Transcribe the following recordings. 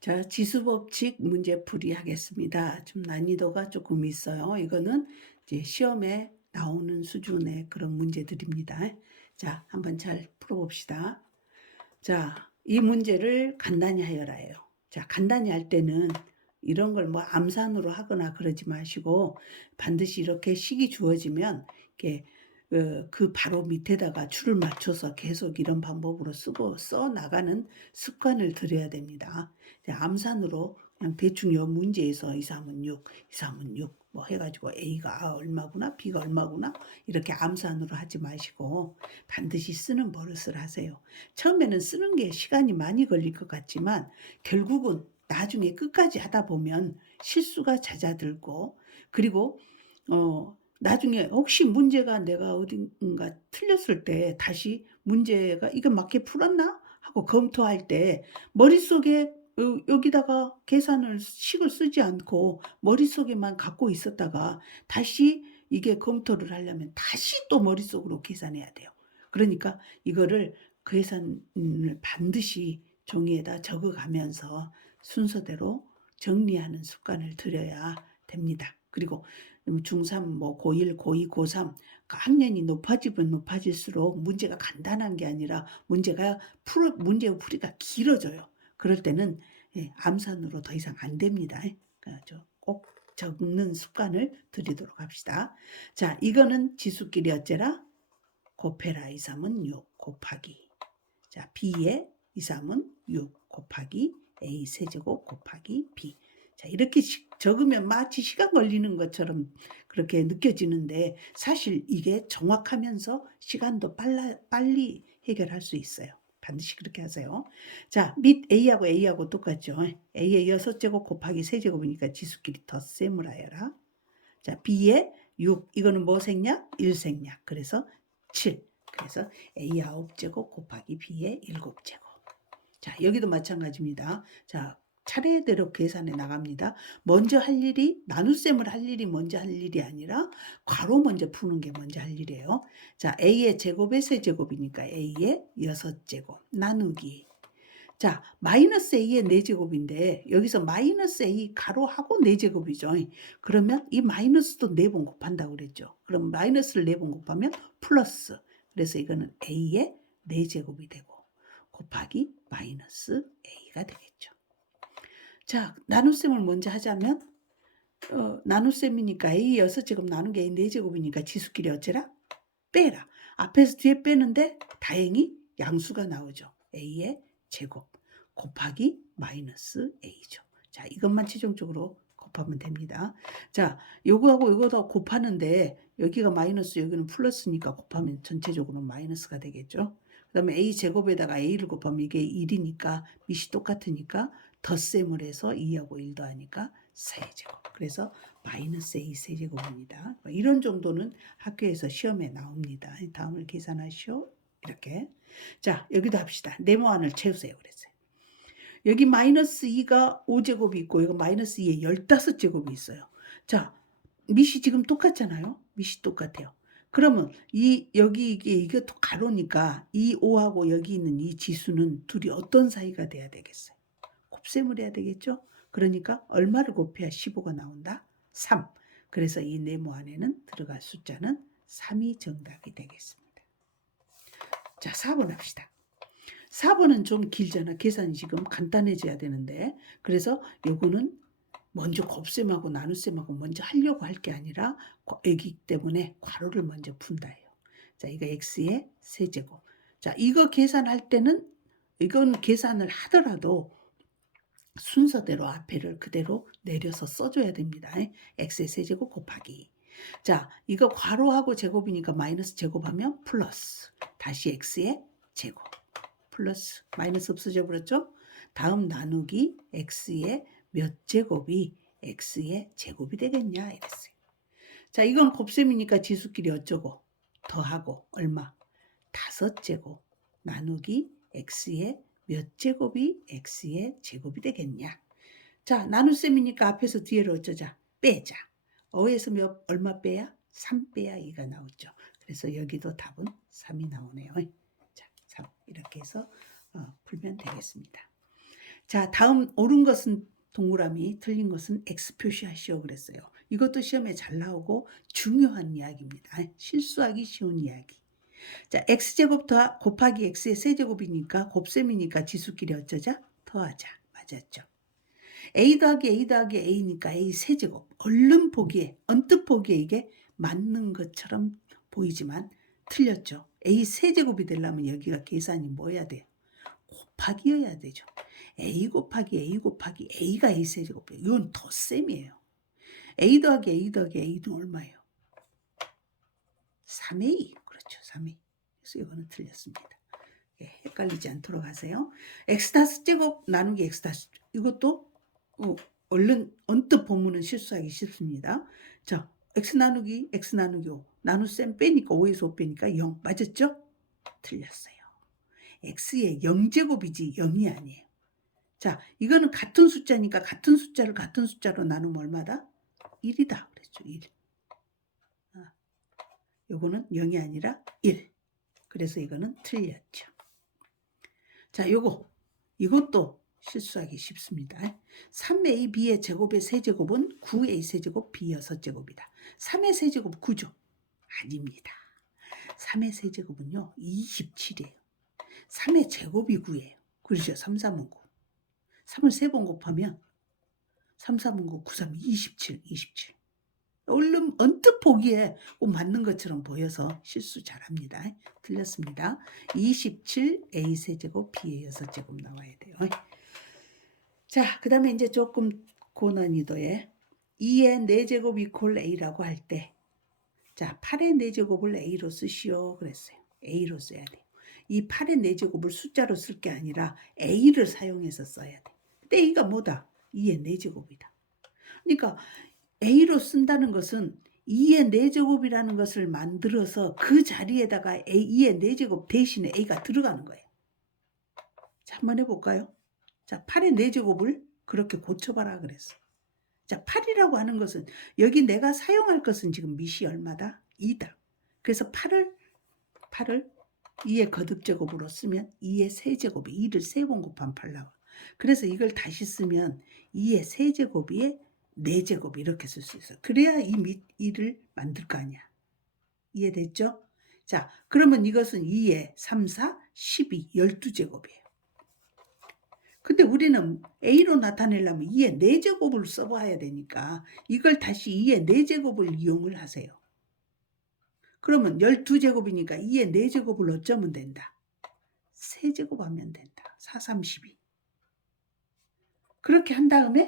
자, 지수법칙 문제 풀이하겠습니다. 좀 난이도가 조금 있어요. 이거는 이제 시험에 나오는 수준의 그런 문제들입니다. 자, 한번 잘 풀어봅시다. 자, 이 문제를 간단히 하여라예요. 자, 간단히 할 때는 이런 걸 뭐 암산으로 하거나 그러지 마시고 반드시 이렇게 식이 주어지면 이렇게 어, 그 바로 밑에다가 줄을 맞춰서 계속 이런 방법으로 쓰고 써 나가는 습관을 들여야 됩니다. 암산으로 그냥 대충 요 문제에서 2, 3은 6, 2, 3은 6, 뭐 해가지고 A가 얼마구나, B가 얼마구나, 이렇게 암산으로 하지 마시고 반드시 쓰는 버릇을 하세요. 처음에는 쓰는 게 시간이 많이 걸릴 것 같지만 결국은 나중에 끝까지 하다 보면 실수가 잦아들고 그리고 어, 나중에 혹시 문제가 내가 어딘가 틀렸을 때 다시 문제가 이거 맞게 풀었나 하고 검토할 때 머릿속에 어, 여기다가 계산을 식을 쓰지 않고 머릿속에만 갖고 있었다가 다시 이게 검토를 하려면 다시 또 머릿속으로 계산해야 돼요. 그러니까 이거를 계산을 반드시 종이에다 적어가면서 순서대로 정리하는 습관을 들여야 됩니다. 그리고 중3, 뭐 고1, 고2, 고3 그 학년이 높아지면 높아질수록 문제가 간단한 게 아니라 문제가 풀 문제 풀이가 길어져요. 그럴 때는 예, 암산으로 더 이상 안 됩니다. 그래서 꼭 적는 습관을 들이도록 합시다. 자, 이거는 지수끼리 어째라? 곱해라 2, 3은 6 곱하기. 자, B에 2, 3은 6 곱하기 A 세제곱 곱하기 B. 자, 이렇게 시- 적으면 마치 시간 걸리는 것처럼 그렇게 느껴지는데 사실 이게 정확하면서 시간도 빨라, 빨리 해결할 수 있어요. 반드시 그렇게 하세요. 자, 밑 A하고 A하고 똑같죠. A의 6제곱 곱하기 세제곱이니까 지수끼리 덧셈을 하여라. 자, B의 6, 이거는 뭐 생략? 1 생략. 그래서 7. 그래서 A 9제곱 곱하기 B의 7제곱. 자, 여기도 마찬가지입니다. 자, 차례대로 계산해 나갑니다. 먼저 할 일이 나눗셈을 할 일이 먼저 할 일이 아니라 괄호 먼저 푸는 게 먼저 할 일이에요. 자, A의 제곱의 세제곱이니까 A의 6제곱 나누기. 자, 마이너스 A의 4제곱인데 여기서 마이너스 A 가로하고 4제곱이죠. 그러면 이 마이너스도 4번 곱한다고 그랬죠. 그럼 마이너스를 4번 곱하면 플러스. 그래서 이거는 A의 4제곱이 되고 곱하기 마이너스 A가 되겠죠. 자, 나눗셈을 먼저 하자면 어, 나눗셈이니까 A 6제곱 나누기 A 4제곱이니까 지수끼리 어쩌라? 빼라. 앞에서 뒤에 빼는데 다행히 양수가 나오죠. A의 제곱 곱하기 마이너스 A죠. 자, 이것만 최종적으로 곱하면 됩니다. 자, 요거하고 요거도 곱하는데 여기가 마이너스 여기는 플러스니까 곱하면 전체적으로 마이너스가 되겠죠. 그 다음에 A 제곱에다가 A를 곱하면 이게 1이니까 밑이 똑같으니까 덧셈을 해서 2하고 1도 하니까 4제곱. 그래서 마이너스 A 세제곱입니다. 이런 정도는 학교에서 시험에 나옵니다. 다음을 계산하시오. 이렇게. 자, 여기도 합시다. 네모안을 채우세요. 그랬어요. 여기 마이너스 2가 5제곱이 있고 여기 마이너스 2에 15제곱이 있어요. 자, 밑이 지금 똑같잖아요. 밑이 똑같아요. 그러면 이 여기 이게 이게 또 가로니까 이 5하고 여기 있는 이 지수는 둘이 어떤 사이가 돼야 되겠어요? 곱셈을 해야 되겠죠? 그러니까 얼마를 곱해야 15가 나온다? 3. 그래서 이 네모 안에는 들어갈 숫자는 3이 정답이 되겠습니다. 자, 4번 합시다. 4번은 좀 길잖아. 계산이 지금 간단해져야 되는데. 그래서 요거는 먼저 곱셈하고 나눗셈하고 먼저 하려고 할 게 아니라 애기 때문에 괄호를 먼저 푼다예요. 자, 이거 x의 세제곱. 자, 이거 계산할 때는 이건 계산을 하더라도 순서대로 앞에를 그대로 내려서 써줘야 됩니다. x의 세제곱 곱하기. 자, 이거 괄호하고 제곱이니까 마이너스 제곱하면 플러스. 다시 x의 제곱. 플러스. 마이너스 없어져 버렸죠? 다음 나누기 x의 몇 제곱이 x의 제곱이 되겠냐 이랬어요. 자, 이건 곱셈이니까 지수끼리 어쩌고 더하고 얼마? 다섯 제곱 나누기 x의 몇 제곱이 x의 제곱이 되겠냐? 자, 나눗셈이니까 앞에서 뒤에를 어쩌자? 빼자. 어에서 몇 얼마 빼야? 3 빼야 2가 나오죠. 그래서 여기도 답은 3이 나오네요. 자, 3 이렇게 해서 어, 풀면 되겠습니다. 자, 다음 옳은 것은 동그라미, 틀린 것은 X 표시하시오 그랬어요. 이것도 시험에 잘 나오고 중요한 이야기입니다. 실수하기 쉬운 이야기. 자, X제곱 더 곱하기 X의 세제곱이니까 곱셈이니까 지수끼리 어쩌자? 더하자. 맞았죠. A 더하기 A 더하기 A니까 A 세제곱. 얼른 보기에, 언뜻 보기에 이게 맞는 것처럼 보이지만 틀렸죠. A 세제곱이 되려면 여기가 계산이 뭐야 돼요? 곱하기여야 되죠. A 곱하기 A 곱하기 A가 A 세제곱. 이건 덧셈이에요. A 더하기 A 더하기 A는 얼마예요? 3A. 그렇죠. 3A. 그래서 이거는 틀렸습니다. 예, 헷갈리지 않도록 하세요. 다섯 제곱 나누기 다섯 이것도 어, 얼른 언뜻 보면은 실수하기 쉽습니다. 자, X 나누기 X 나누기 5 나눗셈 빼니까 5에서 5 빼니까 0 맞았죠? 틀렸어요. X의 0제곱이지 0이 아니에요. 자, 이거는 같은 숫자니까 같은 숫자를 같은 숫자로 나누면 얼마다? 1이다. 그랬죠. 1. 아, 요거는 0이 아니라 1. 그래서 이거는 틀렸죠. 자, 요거. 이것도 실수하기 쉽습니다. 3AB의 제곱의 세제곱은 9A 세제곱 B 6제곱이다. 3의 세제곱 9죠? 아닙니다. 3의 세제곱은요, 27이에요. 3의 제곱이 9예요. 그렇죠? 3, 3은 9. 3을 3번 곱하면 3, 3은 9, 9, 3, 27, 27. 얼른 언뜻 보기에 꼭 맞는 것처럼 보여서 실수 잘합니다. 틀렸습니다. 27A 세제곱 B의 6제곱 나와야 돼요. 자, 그 다음에 이제 조금 고난이도에 2의 4제곱 이퀄 A라고 할 때, 자, 8의 4제곱을 A로 쓰시오. 그랬어요. A로 써야 돼요. 이 8의 4제곱을 숫자로 쓸 게 아니라 A를 사용해서 써야 돼. 근데 A가 뭐다? 2의 4제곱이다. 그러니까 A로 쓴다는 것은 2의 4제곱이라는 것을 만들어서 그 자리에다가 A, 2의 4제곱 대신에 A가 들어가는 거예요. 자, 한번 해볼까요? 자, 8의 4제곱을 그렇게 고쳐봐라 그랬어. 자, 8이라고 하는 것은 여기 내가 사용할 것은 지금 밑이 얼마다? 2다. 그래서 8을 8을 2의 거듭제곱으로 쓰면 2의 세제곱이 2를 3번 곱하면 8 나와. 그래서 이걸 다시 쓰면 2의 세제곱이 4제곱 이렇게 쓸 수 있어. 그래야 이 밑 2를 만들 거 아니야. 이해됐죠? 자, 그러면 이것은 2의 3, 4, 12, 12제곱이에요. 근데 우리는 A로 나타내려면 2의 4제곱을 써봐야 되니까 이걸 다시 2의 4제곱을 이용을 하세요. 그러면 12제곱이니까 2의 4제곱을 어쩌면 된다? 3제곱 하면 된다. 4, 3, 12. 그렇게 한 다음에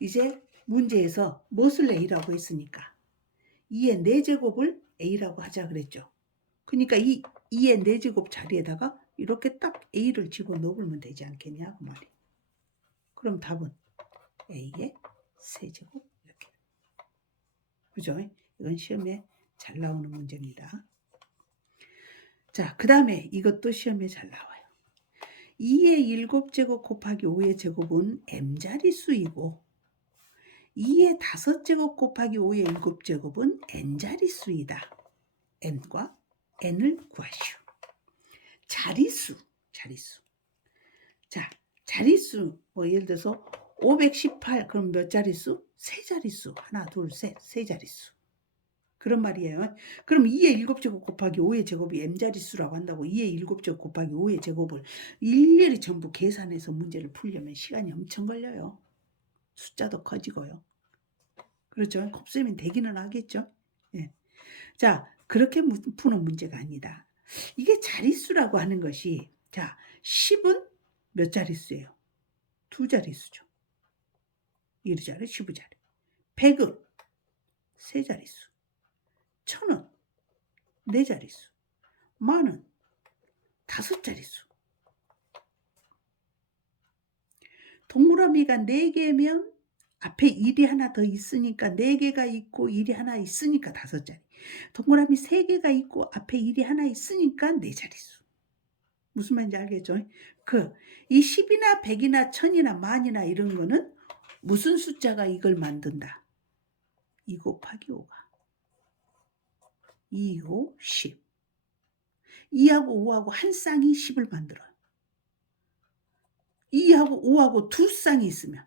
이제 문제에서 무엇을 A라고 했으니까 2의 4제곱을 A라고 하자 그랬죠. 그러니까 이 2의 4제곱 자리에다가 이렇게 딱 A를 집어넣으면 되지 않겠냐 그 말이에요. 그럼 답은 A의 세제곱 이렇게. 그죠? 이건 시험에 잘 나오는 문제입니다. 자, 그 다음에 이것도 시험에 잘 나와요. 2의 7제곱 곱하기 5의 제곱은 m자리 수이고 2의 5제곱 곱하기 5의 7제곱은 n자리수이다. n과 n을 구하시오. 자리수, 자리수. 자, 자리수, 뭐 예를 들어서 518, 그럼 몇 자리수? 세 자리수. 하나, 둘, 셋, 세 자리수. 그런 말이에요. 그럼 2의 7제곱 곱하기 5의 제곱이 m자리수라고 한다고 2의 7제곱 곱하기 5의 제곱을 일일이 전부 계산해서 문제를 풀려면 시간이 엄청 걸려요. 숫자도 커지고요. 그렇죠. 곱셈이 되기는 하겠죠. 예. 자, 그렇게 푸는 문제가 아니다. 이게 자릿수라고 하는 것이 자 10은 몇 자릿수예요? 두 자릿수죠. 1자리 15자리. 100은 세 자릿수. 천은 네 자릿수. 만은 다섯 자릿수. 동그라미가 네 개면 앞에 1이 하나 더 있으니까 4개가 있고 1이 하나 있으니까 5자리. 동그라미 3개가 있고 앞에 1이 하나 있으니까 4자리수. 무슨 말인지 알겠죠? 그, 이 10이나 100이나 1000이나 만이나 이런 거는 무슨 숫자가 이걸 만든다? 2 곱하기 5가. 2, 5, 10. 2하고 5하고 한 쌍이 10을 만들어요. 2하고 5하고 두 쌍이 있으면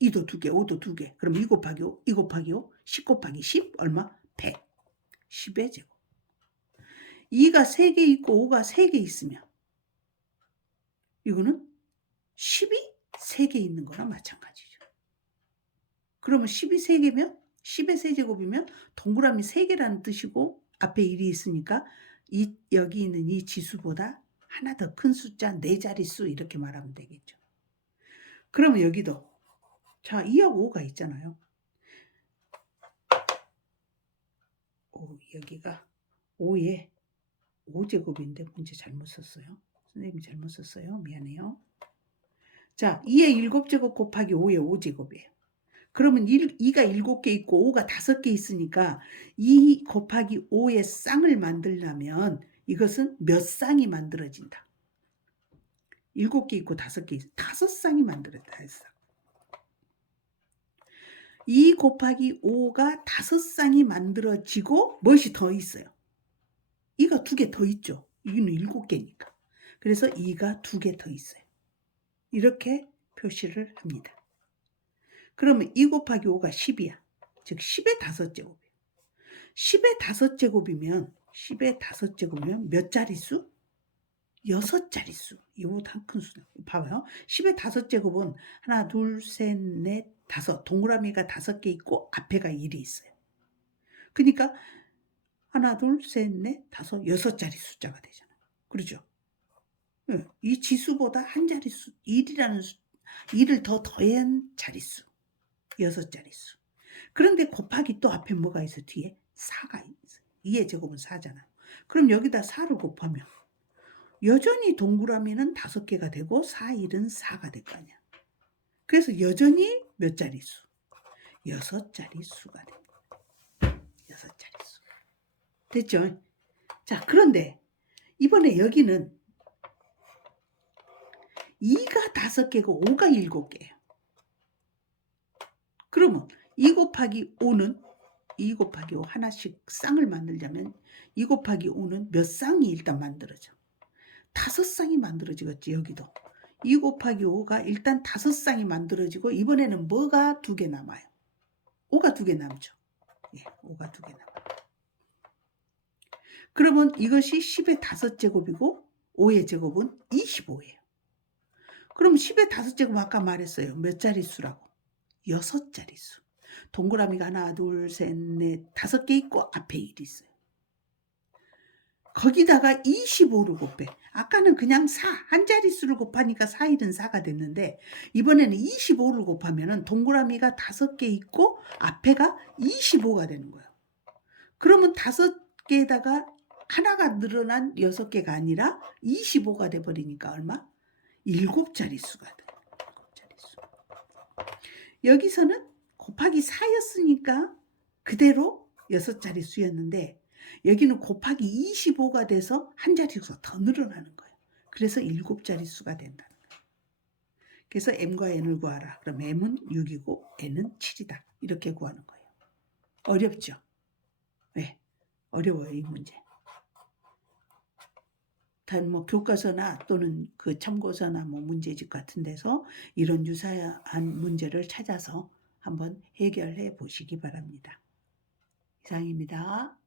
2도 두 개, 5도 두 개. 그럼 2 곱하기 5, 2 곱하기 5, 10 곱하기 10 얼마? 100. 10의 제곱. 2가 3개 있고 5가 3개 있으면 이거는 10이 3개 있는 거랑 마찬가지죠. 그러면 10이 3개면 10의 세제곱이면 동그라미 3개라는 뜻이고 앞에 1이 있으니까 이 여기 있는 이 지수보다 하나 더 큰 숫자 네 자릿수 이렇게 말하면 되겠죠. 그러면 여기도 자 2하고 5가 있잖아요. 오, 여기가 5에 5제곱인데 문제 잘못 썼어요. 선생님이 잘못 썼어요. 미안해요. 자 2의 7제곱 곱하기 5의 5제곱이에요. 그러면 1, 2가 7개 있고 5가 5개 있으니까 2 곱하기 5의 쌍을 만들려면 이것은 몇 쌍이 만들어진다. 7개 있고 5개 있어. 5쌍이 만들어진다. 5쌍. 2 곱하기 5가 5쌍이 만들어지고 무엇이 더 있어요? 2가 두 개 더 있죠. 이는 7개니까. 그래서 2가 두 개 더 있어요. 이렇게 표시를 합니다. 그러면 2 곱하기 5가 10이야. 즉 10의 5제곱이에요. 10의 5제곱이면 10의 5제곱이면 몇 자릿수? 6자릿수. 이거보다 큰 수. 봐봐요. 10의 5제곱은 하나, 둘, 셋, 넷, 다섯. 동그라미가 다섯 개 있고 앞에가 1이 있어요. 그러니까 하나, 둘, 셋, 넷, 다섯, 여섯 자리 숫자가 되잖아요. 그러죠? 예, 이 지수보다 한 자릿수, 1이라는 수, 1을 더 더한 자릿수. 여섯 자릿수. 그런데 곱하기 또 앞에 뭐가 있어? 뒤에 4가 있어. 2의 제곱은 4잖아요. 그럼 여기다 4를 곱하면 여전히 동그라미는 다섯 개가 되고 4, 1은 4가 될 거 아니야. 그래서 여전히 몇 자릿수? 여섯 자릿수가 됩니다. 여섯 자릿수. 됐죠? 자, 그런데 이번에 여기는 2가 다섯 개고 5가 일곱 개예요. 그러면 2 곱하기 5는 2 곱하기 5 하나씩 쌍을 만들자면 2 곱하기 5는 몇 쌍이 일단 만들어져. 다섯 쌍이 만들어지겠지 여기도. 2 곱하기 5가 일단 다섯 쌍이 만들어지고 이번에는 뭐가 두 개 남아요? 5가 두 개 남죠. 예, 5가 두 개 남아요. 그러면 이것이 10의 다섯 제곱이고 5의 제곱은 25예요. 그럼 10의 다섯 제곱 아까 말했어요. 몇 자릿수라고? 여섯 자릿수. 동그라미가 하나, 둘, 셋, 넷, 다섯 개 있고 앞에 1이 있어요. 거기다가 25를 곱해. 아까는 그냥 4, 한 자릿수를 곱하니까 4, 1은 4가 됐는데 이번에는 25를 곱하면 은 동그라미가 다섯 개 있고 앞에가 25가 되는 거예요. 그러면 다섯 개에다가 하나가 늘어난 여섯 개가 아니라 25가 돼 버리니까 얼마? 일곱 자릿수가 돼. 일곱 자릿수. 여기서는 곱하기 4였으니까 그대로 여섯 자릿수였는데 여기는 곱하기 25가 돼서 한 자릿수가 더 늘어나는 거예요. 그래서 일곱 자릿수가 된다는 거예요. 그래서 m과 n을 구하라. 그럼 m은 6이고 n은 7이다. 이렇게 구하는 거예요. 어렵죠? 왜? 어려워요, 이 문제. 단 뭐 교과서나 또는 그 참고서나 뭐 문제집 같은 데서 이런 유사한 문제를 찾아서 한번 해결해 보시기 바랍니다. 이상입니다.